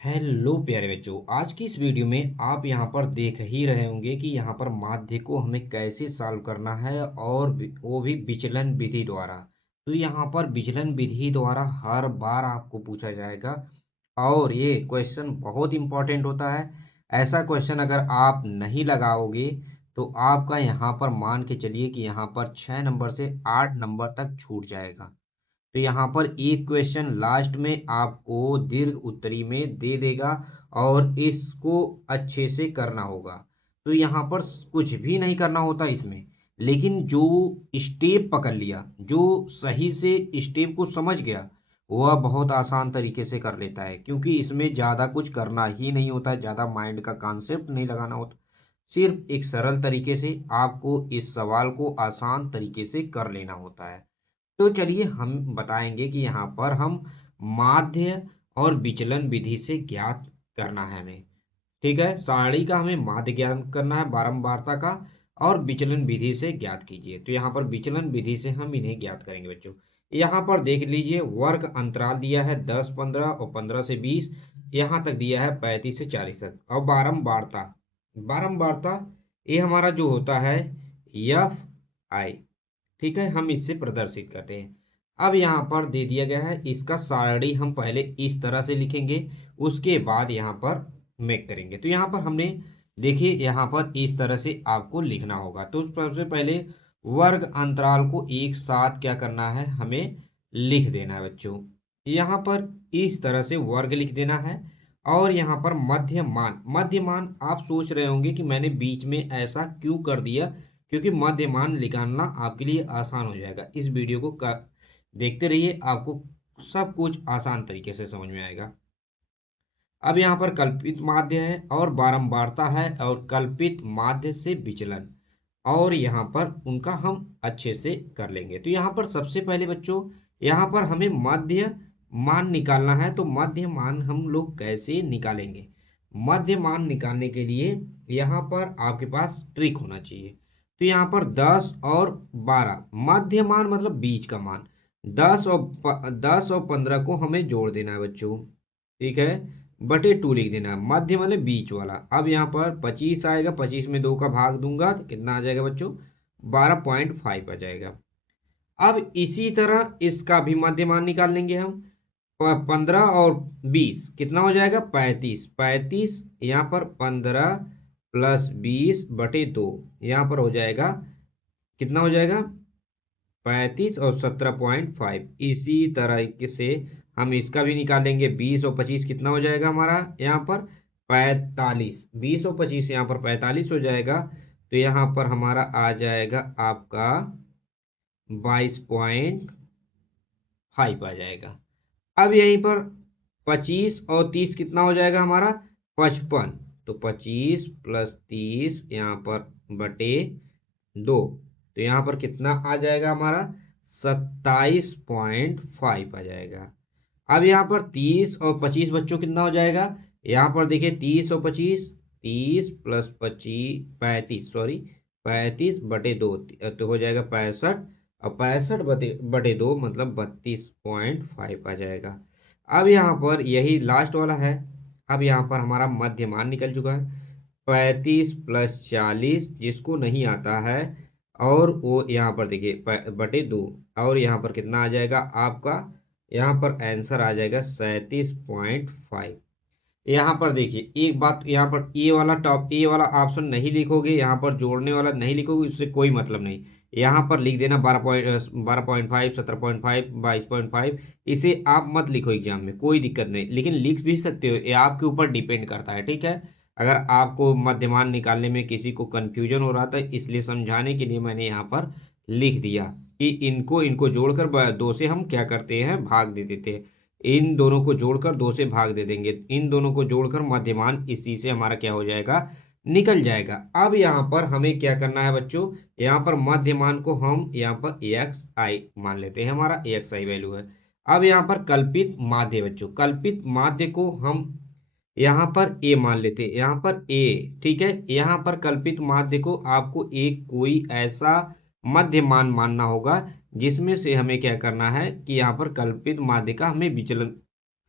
Hello प्यारे बच्चों। आज की इस वीडियो में आप यहाँ पर देख ही रहे होंगे कि यहाँ पर माध्य को हमें कैसे सॉल्व करना है और वो भी विचलन विधि द्वारा। तो यहाँ पर विचलन विधि द्वारा हर बार आपको पूछा जाएगा और ये क्वेश्चन बहुत इंपॉर्टेंट होता है। ऐसा क्वेश्चन अगर आप नहीं लगाओगे तो आपका यहाँ पर मान के चलिए कि यहाँ पर 6 नंबर से 8 नंबर तक छूट जाएगा। तो यहाँ पर एक क्वेश्चन लास्ट में आपको दीर्घ उत्तरी में दे देगा और इसको अच्छे से करना होगा। तो यहाँ पर कुछ भी नहीं करना होता इसमें, लेकिन जो स्टेप पकड़ लिया, जो सही से स्टेप को समझ गया, वह बहुत आसान तरीके से कर लेता है, क्योंकि इसमें ज़्यादा कुछ करना ही नहीं होता, ज़्यादा माइंड का कॉन्सेप्ट नहीं लगाना होता। सिर्फ एक सरल तरीके से आपको इस सवाल को आसान तरीके से कर लेना होता है। तो चलिए हम बताएंगे कि यहाँ पर हम माध्य और विचलन विधि से ज्ञात करना है हमें। ठीक है, सारणी का हमें माध्य ज्ञात करना है, बारंबारता का, और विचलन विधि से ज्ञात कीजिए। तो यहाँ पर विचलन विधि से हम इन्हें ज्ञात करेंगे बच्चों। यहाँ पर देख लीजिए, वर्ग अंतराल दिया है 10 15 और 15 से 20, यहाँ तक दिया है 35 से 40 तक। और बारंबारता, बारंबारता ये हमारा जो होता है एफ आई। ठीक है, हम इससे प्रदर्शित करते हैं। अब यहाँ पर दे दिया गया है, इसका सारणी हम पहले इस तरह से लिखेंगे, उसके बाद यहाँ पर मेक करेंगे। तो यहाँ पर हमने देखिए, यहाँ पर इस तरह से आपको लिखना होगा। तो सबसे पहले वर्ग अंतराल को एक साथ क्या करना है, हमें लिख देना है बच्चों। यहाँ पर इस तरह से वर्ग लिख देना है। और यहाँ पर मध्यमान, मध्यमान आप सोच रहे होंगे कि मैंने बीच में ऐसा क्यों कर दिया, क्योंकि मध्यमान निकालना आपके लिए आसान हो जाएगा। इस वीडियो को देखते रहिए, आपको सब कुछ आसान तरीके से समझ में आएगा। अब यहाँ पर कल्पित माध्य है और बारंबारता है और कल्पित माध्य से विचलन, और यहाँ पर उनका हम अच्छे से कर लेंगे। तो यहाँ पर सबसे पहले बच्चों, यहाँ पर हमें मध्य मान निकालना है। तो मध्य मान हम लोग कैसे निकालेंगे? मध्य मान निकालने के लिए यहाँ पर आपके पास ट्रिक होना चाहिए। तो यहाँ पर 10 और 12 मध्य मान मतलब बीच का मान, 10 और 15 को हमें जोड़ देना है बच्चों। ठीक है, बटे 2 लिख देना है, मध्य मतलब बीच वाला। अब यहाँ पर 25 आएगा, 25 में 2 का भाग दूंगा तो कितना आ जाएगा बच्चों? 12.5 आ जाएगा। अब इसी तरह इसका भी मध्यमान निकाल लेंगे हम। 15 और 20 कितना हो जाएगा? 35। 35 यहाँ पर 15 प्लस 20 बटे 2, यहाँ पर हो जाएगा, कितना हो जाएगा? 35 और 17.5। इसी तरह से हम इसका भी निकालेंगे। 20 और 25 कितना हो जाएगा हमारा? यहाँ पर 45। 20 और 25 यहाँ पर 45 हो जाएगा। तो यहाँ पर हमारा आ जाएगा आपका 22.5 आ जाएगा। अब यहीं पर 25 और 30 कितना हो जाएगा हमारा? 55। तो 25 प्लस 30 यहाँ पर बटे 2, तो यहाँ पर कितना आ जाएगा हमारा? 27.5 आ जाएगा। अब यहाँ पर 30 और 25 बच्चों कितना हो जाएगा? यहाँ पर देखिए 30 और 25, 30 प्लस 25 35, सॉरी 35 बटे 2, तो हो जाएगा 65। और 65 बटे 2 मतलब 32.5 आ जाएगा। अब यहाँ पर यही लास्ट वाला है। अब यहाँ पर हमारा मध्यमान निकल चुका है, 35 प्लस 40 जिसको नहीं आता है, और वो यहाँ पर देखिए बटे 2, और यहाँ पर कितना आ जाएगा आपका? यहाँ पर आंसर आ जाएगा 37.5। यहाँ पर देखिए एक बात, यहाँ पर ए वाला ऑप्शन नहीं लिखोगे, यहाँ पर जोड़ने वाला नहीं लिखोगे, उससे कोई मतलब नहीं। यहाँ पर लिख देना 12.5, 17.5, 22.5। इसे आप मत लिखो एग्जाम में, कोई दिक्कत नहीं, लेकिन लिख भी सकते हो, ये आपके ऊपर डिपेंड करता है। ठीक है, अगर आपको मध्यमान निकालने में किसी को कंफ्यूजन हो रहा था, इसलिए समझाने के लिए मैंने यहाँ पर लिख दिया कि इनको इनको जोड़कर 2 से हम क्या करते हैं, भाग दे देते हैं। इन दोनों को जोड़कर 2 से भाग दे देंगे, इन दोनों को जोड़कर मध्यमान इसी से हमारा क्या हो जाएगा, निकल जाएगा। अब यहाँ पर हमें क्या करना है बच्चों, यहाँ पर मध्यमान को हम यहाँ पर एक्स आई मान लेते हैं, हमारा एक्स आई वैल्यू है। अब यहाँ पर कल्पित माध्य बच्चों, कल्पित माध्य को हम यहाँ पर ए मान लेते हैं, यहाँ पर ए। ठीक है, यहाँ पर कल्पित माध्य को आपको एक कोई ऐसा मध्यमान मानना होगा जिसमें से हमें क्या करना है कि यहाँ पर कल्पित माध्य का हमें विचलन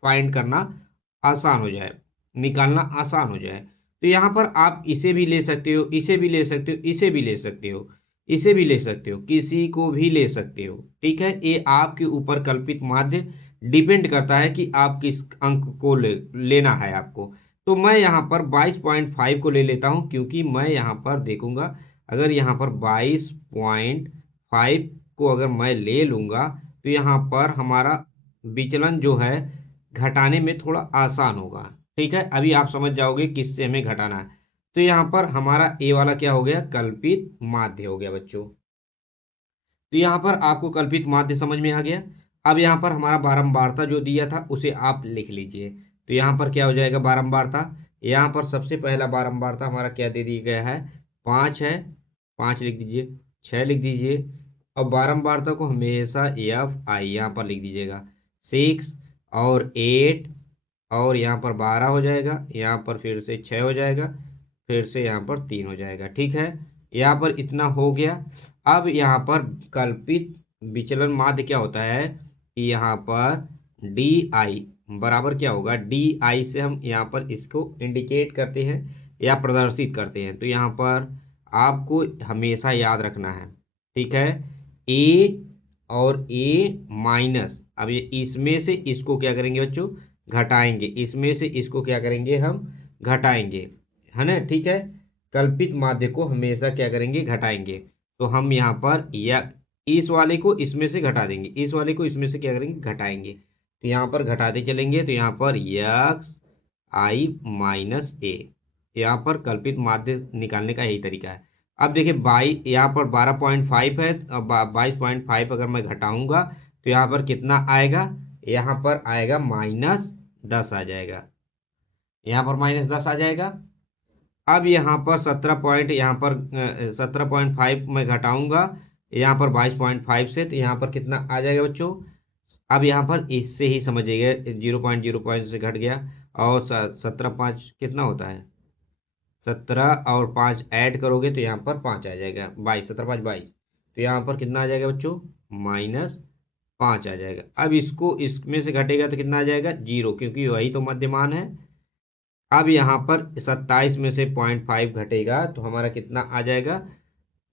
फाइंड करना आसान हो जाए, निकालना आसान हो जाए। तो यहाँ पर आप इसे भी ले सकते हो, इसे भी ले सकते हो, इसे भी ले सकते हो, इसे भी ले सकते हो, किसी को भी ले सकते हो। ठीक है, ये आपके ऊपर कल्पित माध्य डिपेंड करता है कि आप किस अंक को लेना है आपको। तो मैं यहाँ पर 22.5 को ले लेता हूँ, क्योंकि मैं यहाँ पर देखूंगा अगर यहाँ पर 22.5 को अगर मैं ले लूंगा तो यहाँ पर हमारा विचलन जो है घटाने में थोड़ा आसान होगा। ठीक है, अभी आप समझ जाओगे किससे हमें घटाना है। तो यहाँ पर हमारा ए वाला क्या हो गया, कल्पित माध्य हो गया बच्चों। तो यहाँ पर आपको कल्पित माध्य समझ में आ गया। अब यहाँ पर हमारा बारंबारता जो दिया था उसे आप लिख लीजिए। तो यहाँ पर क्या हो जाएगा बारंबारता, यहाँ पर सबसे पहला बारंबारता हमारा क्या दे दिया गया है, 5 है, 5 लिख दीजिए, 6 लिख दीजिए। और बारंबारता को हमेशा एफ आई यहाँ पर लिख दीजिएगा, 6 और 8 और यहाँ पर 12 हो जाएगा, यहाँ पर फिर से 6 हो जाएगा, फिर से यहाँ पर 3 हो जाएगा। ठीक है, यहाँ पर इतना हो गया। अब यहाँ पर कल्पित विचलन माध्य क्या होता है कि यहाँ पर डी आई बराबर क्या होगा, डी आई से हम यहाँ पर इसको इंडिकेट करते हैं या प्रदर्शित करते हैं। तो यहाँ पर आपको हमेशा याद रखना है। ठीक है, ए और ए माइनस, अब ये इसमें से इसको क्या करेंगे बच्चों, घटाएंगे, इसमें से इसको क्या करेंगे हम घटाएंगे, है ना। ठीक है, कल्पित माध्य को हमेशा क्या करेंगे, घटाएंगे। तो हम यहाँ पर या इस वाले को इसमें से घटा देंगे, इस वाले को इसमें से क्या करेंगे, घटाएंगे। तो यहाँ पर घटाते चलेंगे, तो यहाँ पर यक्स आई माइनस ए, यहाँ पर कल्पित माध्य निकालने का यही तरीका है। अब देखिए यहाँ पर 12.5 है, अब 22.5 अगर मैं घटाऊंगा तो यहाँ पर कितना आएगा, यहाँ पर आएगा -10 आ जाएगा, यहाँ पर -10 आ जाएगा। अब यहाँ पर 17.5 मैं घटाऊंगा यहाँ पर 22.5 से, तो यहाँ पर कितना आ जाएगा बच्चों। अब यहाँ पर इससे ही समझिएगा, 0.0 से घट गया, और 17.5 कितना होता है, 17 और 5 ऐड करोगे तो यहाँ पर 5 आ जाएगा, 22, 17 5 22। तो यहाँ पर कितना आ जाएगा बच्चों, -5 आ जाएगा। अब इसको इसमें से घटेगा तो कितना आ जाएगा, 0, क्योंकि वही तो मध्यमान है। अब यहाँ पर 27 में से 0.5 घटेगा तो हमारा कितना आ जाएगा,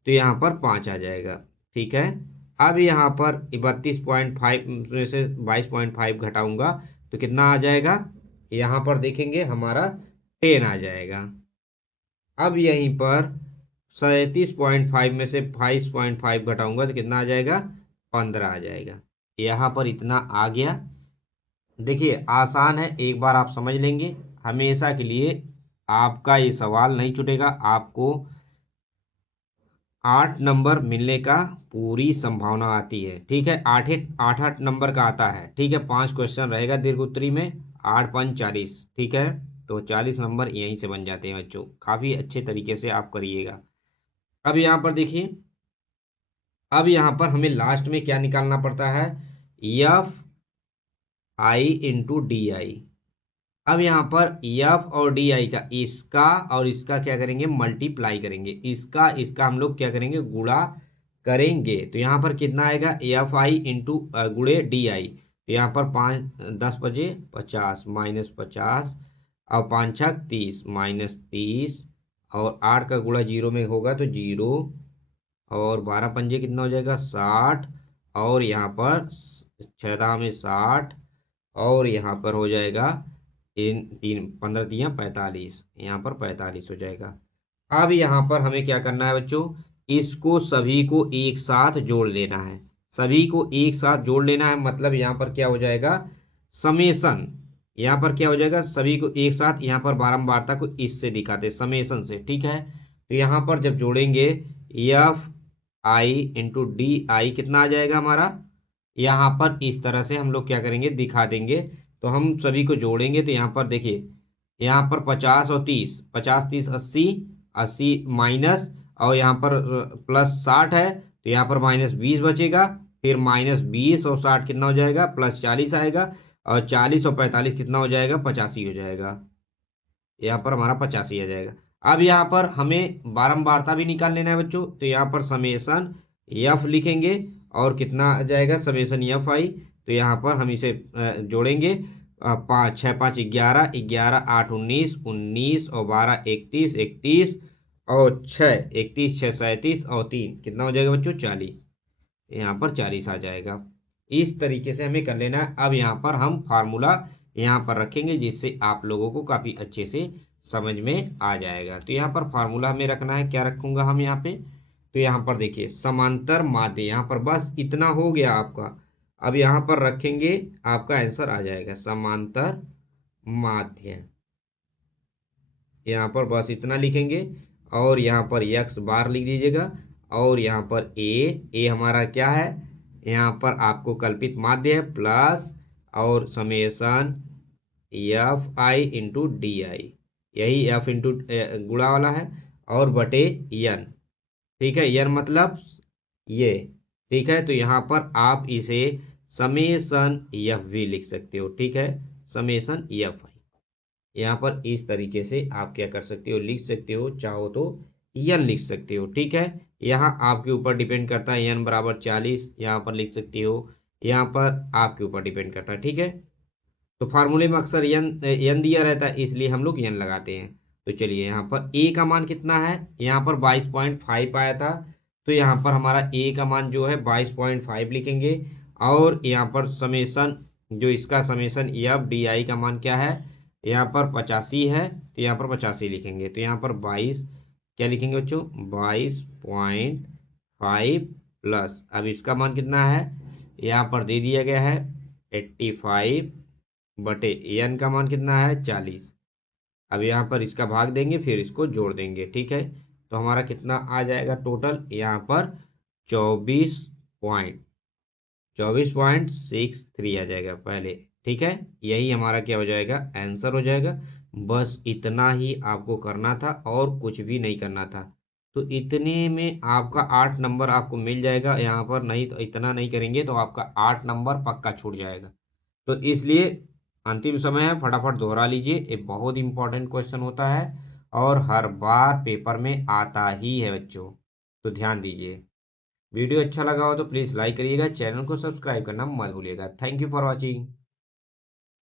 तो यहाँ पर 5 आ जाएगा। ठीक है, अब यहाँ पर 32.5 में से 22.5 घटाऊंगा तो कितना आ जाएगा, यहाँ पर देखेंगे हमारा 10 आ जाएगा। अब यहीं पर 37.5 में से 5.5 घटाऊंगा तो कितना आ जाएगा, 15 आ जाएगा। यहाँ पर इतना आ गया। देखिए आसान है, एक बार आप समझ लेंगे हमेशा के लिए आपका ये सवाल नहीं छूटेगा। आपको 8 नंबर मिलने का पूरी संभावना आती है। ठीक है, 8 नंबर का आता है। ठीक है, 5 क्वेश्चन रहेगा दीर्घ उत्तरी में, 8 5 40। ठीक है, तो 40 नंबर यहीं से बन जाते हैं बच्चों, काफी अच्छे तरीके से आप करिएगा। अब यहाँ पर देखिए, अब यहाँ पर हमें लास्ट में क्या निकालना पड़ता है, F I into D I. अब यहाँ पर एफ और डी आई का, इसका और इसका क्या करेंगे, मल्टीप्लाई करेंगे, इसका इसका हम लोग क्या करेंगे, गुणा करेंगे। तो यहाँ पर कितना आएगा, एफ आई इंटू गुणे डी आई। तो यहाँ पर 5 10 बजे 50 -50 और 5 6 30 -30 और 8 का गुणा 0 में होगा तो 0 और 12 पंजे कितना हो जाएगा, 60 और यहाँ पर 6 में 60 और यहाँ पर हो जाएगा इन 3 15 दिया 45, यहाँ पर 45 हो जाएगा। अब यहाँ पर हमें क्या करना है बच्चों, इसको सभी को एक साथ जोड़ लेना है, सभी को एक साथ जोड़ लेना है। मतलब यहाँ पर क्या हो जाएगा, समेसन, यहाँ पर क्या हो जाएगा, सभी को एक साथ, यहाँ पर बारंबारता को इससे दिखाते समेसन से। ठीक है, तो यहाँ पर जब जोड़ेंगे F I into D I कितना आ जाएगा हमारा, यहाँ पर इस तरह से हम लोग क्या करेंगे, दिखा देंगे। तो हम सभी को जोड़ेंगे तो यहाँ पर देखिए, यहाँ पर 50 और 30, 50 30 80, 80 माइनस और यहाँ पर +60 है तो यहाँ पर -20 बचेगा, फिर -20 और 60 कितना हो जाएगा, +40 आएगा, और 40 और 45 कितना हो जाएगा, 85 हो जाएगा। यहाँ पर हमारा 85 आ जाएगा। अब यहाँ पर हमें बारंबारता भी निकाल लेना है बच्चों, तो यहाँ पर समेसन एफ लिखेंगे और कितना आ जाएगा, समेसन एफ आई। तो यहाँ पर हम इसे जोड़ेंगे पाँच, 6 5 11, 11 8 19, 19 और 12 31, 31 और 6, 31 6 37 और 3 कितना हो जाएगा बच्चों? 40। यहाँ पर 40 आ जाएगा। इस तरीके से हमें कर लेना है। अब यहाँ पर हम फार्मूला यहाँ पर रखेंगे जिससे आप लोगों को काफी अच्छे से समझ में आ जाएगा। तो यहाँ पर फार्मूला हमें रखना है, क्या रखूंगा हम यहाँ पे? तो यहाँ पर देखिए समांतर माध्य, यहाँ पर बस इतना हो गया आपका। अब यहाँ पर रखेंगे, आपका आंसर आ जाएगा समांतर माध्य। यहाँ पर बस इतना लिखेंगे और यहाँ पर यक्स बार लिख दीजिएगा और यहाँ पर ए हमारा क्या है? यहाँ पर आपको कल्पित माध्य है प्लस और summation F I into D I, यही एफ इंटू गुणा वाला है और बटे एन। ठीक है, एन मतलब ये। ठीक है, तो यहाँ पर आप इसे समेशन एफ भी लिख सकते हो। ठीक है, समेशन एफ आई यहाँ पर इस तरीके से आप क्या कर सकते हो, लिख सकते हो। चाहो तो एन लिख सकते हो। ठीक है, यहाँ आपके ऊपर डिपेंड करता है। एन बराबर 40 यहाँ पर लिख सकते हो, यहाँ पर आपके ऊपर डिपेंड करता है। ठीक है, तो फार्मूले में अक्सर एन दिया रहता है इसलिए हम लोग एन लगाते हैं। तो चलिए यहाँ पर ए का मान कितना है? यहाँ पर 22.5 आया था, तो यहाँ पर हमारा ए का मान जो है 22.5 लिखेंगे और यहाँ पर समेशन, जो इसका समेशन एफ डी आई का मान क्या है? यहाँ पर 85 है, तो यहाँ पर 85 लिखेंगे। तो यहाँ पर 22 क्या लिखेंगे बच्चों? 22.5 प्लस, अब इसका मान कितना है? यहाँ पर दे दिया गया है 85 बटे एन का मान कितना है? 40। अब यहाँ पर इसका भाग देंगे फिर इसको जोड़ देंगे। ठीक है, तो हमारा कितना आ जाएगा टोटल? यहाँ पर 24.63 आ जाएगा पहले। ठीक है, यही हमारा क्या हो जाएगा? आंसर हो जाएगा। बस इतना ही आपको करना था और कुछ भी नहीं करना था। तो इतने में आपका 8 नंबर आपको मिल जाएगा। यहाँ पर नहीं तो इतना नहीं करेंगे तो आपका 8 नंबर पक्का छूट जाएगा। तो इसलिए अंतिम समय है, फटाफट दोहरा लीजिए। ये बहुत इंपॉर्टेंट क्वेश्चन होता है और हर बार पेपर में आता ही है बच्चों, तो ध्यान दीजिए। वीडियो अच्छा लगा हो तो प्लीज़ लाइक करिएगा, चैनल को सब्सक्राइब करना मत भूलिएगा। Thank you for watching.